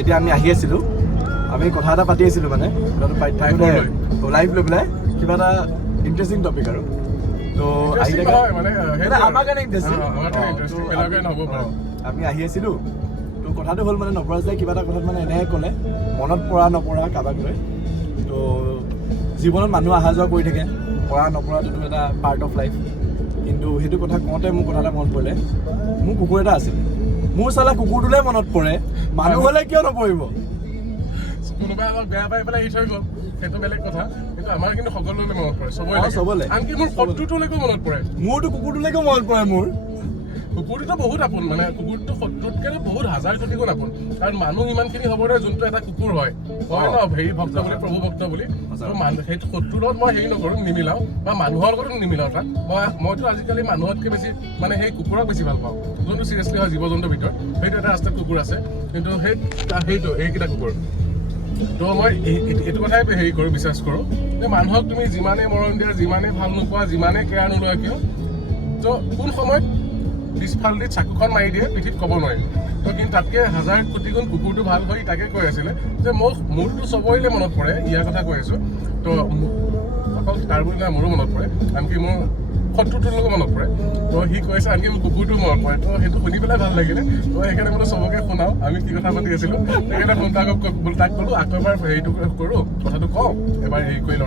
এতিয়া আমি আহি আছিলোঁ, আমি কথা এটা পাতি আছিলোঁ মানে লাইভ লৈ পেলাই কিবা এটা ইণ্টাৰেষ্টিং টপিক আৰু তো আমাৰ কাৰণে ইণ্টাৰেষ্টিং। আমি আহি আছিলোঁ, তো কথাটো হ'ল মানে নপৰাজ দাই কিবা এটা কথাত মানে এনেকৈ ক'লে মনত পৰা নপৰা কাৰোবাক লৈ। তো জীৱনত মানুহ অহা যোৱা কৰি থাকে, পৰা নপৰাটোতো এটা পাৰ্ট অফ লাইফ। কিন্তু সেইটো কথা কওঁতে মোৰ কথা এটা মনত পৰিলে, মোৰ কুকুৰ এটা আছিল, মোৰ চালা কুকুৰটোলৈ মনত পৰে, মানুহ হ'লে কিয় নপৰিব? কোনোবাই অলপ বেয়া পাই পেলাই এৰি থৈ গ'ল, সেইটো বেলেগ কথা, কিন্তু আমাৰ কিন্তু সকলোলৈ মনত পৰে, চবৰে। আনকি মোৰ শত্ৰুটোলৈকো মনত পৰে। মোৰতো কুকুৰটোলৈকো মনত পৰে। মোৰ কুকুৰটোতো বহুত আপোন, মানে কুকুৰটো শত্ৰুতকৈ বহুত হাজাৰ কোটি গুণ আপোন। কাৰণ মানুহ ইমানখিনি হ'ব দে যোনটো এটা কুকুৰ হয় ন হেৰি ভক্ত বুলি, প্ৰভু ভক্ত বুলি। সেইটো শত্ৰুৰ লগত মই হেৰি নকৰোঁ, নিমিলাওঁ বা মানুহৰ লগতো নিমিলাওঁ। তাত মইতো আজিকালি মানুহতকৈ বেছি মানে সেই কুকুৰক বেছি ভাল পাওঁ, যোনটো চিৰিয়াছলি হয় জীৱ জন্তুৰ ভিতৰত। সেইটো এটা ৰাস্তাত কুকুৰ আছে, কিন্তু সেইটো এইকেইটা কুকুৰ। তো মই এইটো কথাই হেৰি কৰোঁ, বিশ্বাস কৰোঁ যে মানুহক তুমি যিমানেই মৰম দিয়া, যিমানেই ভাল নোপোৱা, যিমানেই কেয়াৰ নোলোৱা কিয়, তো কোন সময়ত পিছফাল দি চাকুখন মাৰি দিয়ে পিঠিত ক'ব নোৱাৰি। তো কিন্তু তাতকৈ হাজাৰ কোটি গুণ কুকুৰটো ভাল হৈ তাকে কৈ আছিলে যে মোৰতো চবৰিলে মনত পৰে, ইয়াৰ কথা কৈ আছোঁ। তো অকল তাৰ বুলি নাই, মোৰো মনত পৰে, আনকি মোৰ শত্ৰুটোৰ লগত মনত পৰে। তো সি কৈছে আনকি মোৰ কুকুৰটো মনত পৰে। তো সেইটো শুনি পেলাই ভাল লাগিলে। তো সেইকাৰণে বোলো চবকে শুনাওঁ আমি কি কথা পাতি আছিলোঁ। সেইকাৰণে ফোন তাক ক'লোঁ আকৌ এবাৰ হেৰিটো কৰোঁ, কথাটো কওঁ, এবাৰ হেৰি কৰি লওঁ।